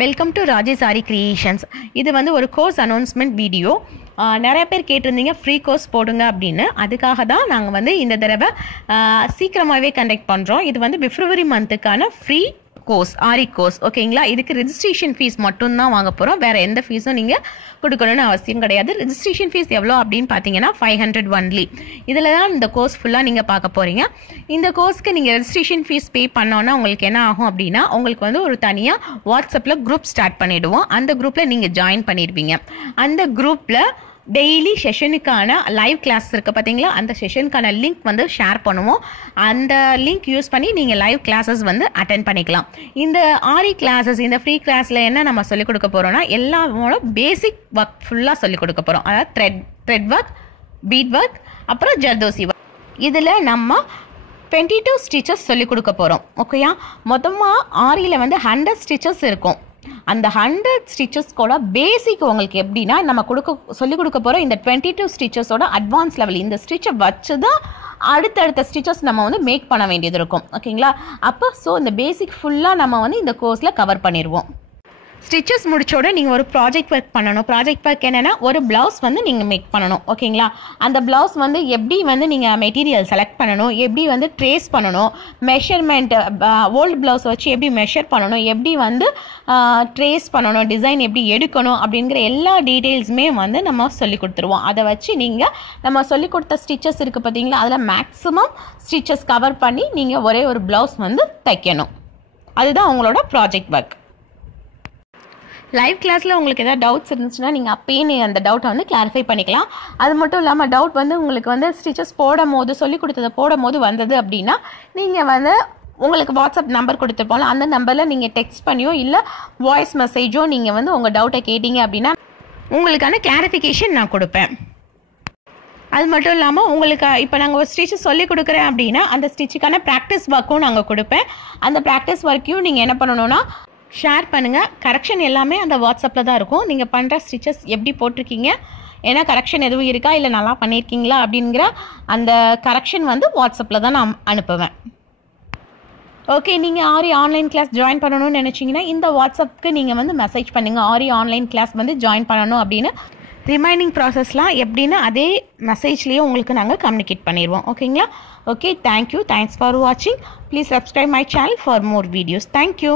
Welcome to Rajesh aari creations. இது வந்து ஒரு கோர்ஸ் அனௌன்ஸ்மெண்ட் வீடியோ. நிறைய பேர் கேட்டிருந்தீங்க ஃப்ரீ கோர்ஸ் போடுங்க அப்படின்னு. அதுக்காக தான் நாங்கள் வந்து இந்த தடவை சீக்கிரமாகவே கண்டக்ட் பண்ணுறோம். இது வந்து பிப்ரவரி மந்த்துக்கான ஃப்ரீ கோர்ஸ், ஆரி கோர்ஸ். ஓகேங்களா? இதுக்கு ரெஜிஸ்ட்ரேஷன் ஃபீஸ் மட்டும்தான் வாங்க போகிறோம். வேறு எந்த ஃபீஸும் நீங்கள் கொடுக்கணும்னு அவசியம் கிடையாது. ரெஜிஸ்ட்ரேஷன் ஃபீஸ் எவ்வளோ அப்படின்னு பார்த்தீங்கன்னா 500 ஒன்லி. இதில் தான் இந்த கோர்ஸ் ஃபுல்லாக நீங்கள் பார்க்க போகிறீங்க. இந்த கோர்ஸ்க்கு நீங்கள் ரெஜிஸ்ட்ரேஷன் ஃபீஸ் பே பண்ணோன்னா உங்களுக்கு என்ன ஆகும் அப்படின்னா, உங்களுக்கு வந்து ஒரு தனியாக வாட்ஸ்அப்பில் குரூப் ஸ்டார்ட் பண்ணிவிடுவோம். அந்த குரூப்பில் நீங்கள் ஜாயின் பண்ணிடுவீங்க. அந்த குரூப்பில் டெய்லி செஷனுக்கான லைவ் கிளாஸ் இருக்குது பார்த்தீங்களா, அந்த செஷனுக்கான லிங்க் வந்து ஷேர் பண்ணுவோம். அந்த லிங்க் யூஸ் பண்ணி நீங்கள் லைவ் கிளாஸஸ் வந்து அட்டென்ட் பண்ணிக்கலாம். இந்த ஆரி கிளாஸஸ், இந்த ஃப்ரீ கிளாஸில் என்ன நம்ம சொல்லிக் கொடுக்க போகிறோம்னா, எல்லாமோட பேசிக் ஒர்க் ஃபுல்லாக சொல்லிக் கொடுக்க போகிறோம். அதாவது த்ரெட் ஒர்க், பீட் ஒர்க், அப்புறம் ஜர்தோசி ஒர்க். இதில் நம்ம 22 ஸ்டிச்சஸ் சொல்லிக் கொடுக்க போகிறோம். ஓகேயா? மொத்தமாக ஆரியில் வந்து 100 ஸ்டிச்சஸ் இருக்கும். அந்த 100 ஸ்டிச்சஸ்கோட பேசிக் உங்களுக்கு எப்படின்னா, நம்ம சொல்லிக் கொடுக்க போகிற இந்த 22 ஸ்டிச்சஸோட அட்வான்ஸ் லெவல். இந்த ஸ்டிச்சை வச்சு தான் அடுத்தடுத்த ஸ்டிச்சஸ் நம்ம வந்து மேக் பண்ண வேண்டியது இருக்கும். ஓகேங்களா? அப்போ இந்த பேசிக் ஃபுல்லாக நம்ம வந்து இந்த கோர்ஸில் கவர் பண்ணிடுவோம். ஸ்டிச்சஸ் முடிச்சோட நீங்கள் ஒரு ப்ராஜெக்ட் ஒர்க் பண்ணணும். ப்ராஜெக்ட் ஒர்க் என்னென்னா, ஒரு ப்ளவுஸ் வந்து நீங்கள் மேக் பண்ணணும். ஓகேங்களா? அந்த ப்ளவுஸ் வந்து எப்படி வந்து நீங்கள் மெட்டீரியல் செலக்ட் பண்ணணும், எப்படி வந்து ட்ரேஸ் பண்ணணும், மெஷர்மெண்ட் ஓல்டு ப்ளவுஸ் வச்சு எப்படி மெஷர் பண்ணணும், எப்படி வந்து ட்ரேஸ் பண்ணணும், டிசைன் எப்படி எடுக்கணும் அப்படிங்கிற எல்லா டீட்டெயில்ஸுமே வந்து நம்ம சொல்லி கொடுத்துருவோம். அதை வச்சு நீங்கள் நம்ம சொல்லி கொடுத்த ஸ்டிச்சஸ் இருக்குது பார்த்தீங்களா, அதில் மேக்ஸிமம் ஸ்டிச்சஸ் கவர் பண்ணி நீங்கள் ஒரே ஒரு ப்ளவுஸ் வந்து தைக்கணும். அதுதான் உங்களோட ப்ராஜெக்ட் ஒர்க். லைவ் கிளாஸில் உங்களுக்கு எதாவது டவுட்ஸ் இருந்துச்சுன்னா நீங்கள் அப்பயே அந்த டவுட்டை வந்து கிளாரிஃபை பண்ணிக்கலாம். அது மட்டும் இல்லாமல் டவுட் வந்து உங்களுக்கு வந்து ஸ்டிச்சஸ் போடும் போது, சொல்லி கொடுத்ததை போடும் போது வந்தது அப்படின்னா, நீங்கள் வந்து உங்களுக்கு வாட்ஸ்அப் நம்பர் கொடுத்துருப்போம்ல, அந்த நம்பரில் நீங்கள் டெக்ஸ்ட் பண்ணியோ இல்லை வாய்ஸ் மெசேஜோ நீங்கள் வந்து உங்கள் டவுட்டை கேட்டீங்க அப்படின்னா உங்களுக்கான கிளாரிஃபிகேஷன் நான் கொடுப்பேன். அது மட்டும் இல்லாமல் உங்களுக்கு இப்போ நாங்கள் ஒரு ஸ்டிச்சு சொல்லிக் கொடுக்குறேன் அப்படின்னா, அந்த ஸ்டிச்சுக்கான ப்ராக்டிஸ் ஒர்க்கும் நாங்கள் கொடுப்பேன். அந்த ப்ராக்டிஸ் ஒர்க்கையும் நீங்கள் என்ன பண்ணணும்னா ஷேர் பண்ணுங்கள். கரெக்ஷன் எல்லாமே அந்த வாட்ஸ்அப்பில் தான் இருக்கும். நீங்கள் பண்ணுற ஸ்டிச்சஸ் எப்படி போட்டிருக்கீங்க, ஏன்னா கரெக்ஷன் எதுவும் இருக்கா, இல்லை நல்லா பண்ணியிருக்கீங்களா அப்படிங்கிற அந்த கரெக்ஷன் வந்து வாட்ஸ்அப்பில் தான் நான் அனுப்புவேன். ஓகே, நீங்கள் ஆரி ஆன்லைன் கிளாஸ் ஜாயின் பண்ணணும்னு நினச்சிங்கன்னா இந்த வாட்ஸ்அப்புக்கு நீங்கள் வந்து மெசேஜ் பண்ணுங்கள். ஆரி ஆன்லைன் கிளாஸ் வந்து ஜாயின் பண்ணணும் அப்படின்னு. ரிமைனிங் ப்ராசஸ்லாம் எப்படின்னா அதே மெசேஜ்லேயே உங்களுக்கு நாங்கள் கம்யூனிகேட் பண்ணிடுவோம். ஓகேங்களா? Okay, thank you. தேங்க்ஸ் ஃபார் வாட்சிங். Please subscribe my channel for more videos. Thank you.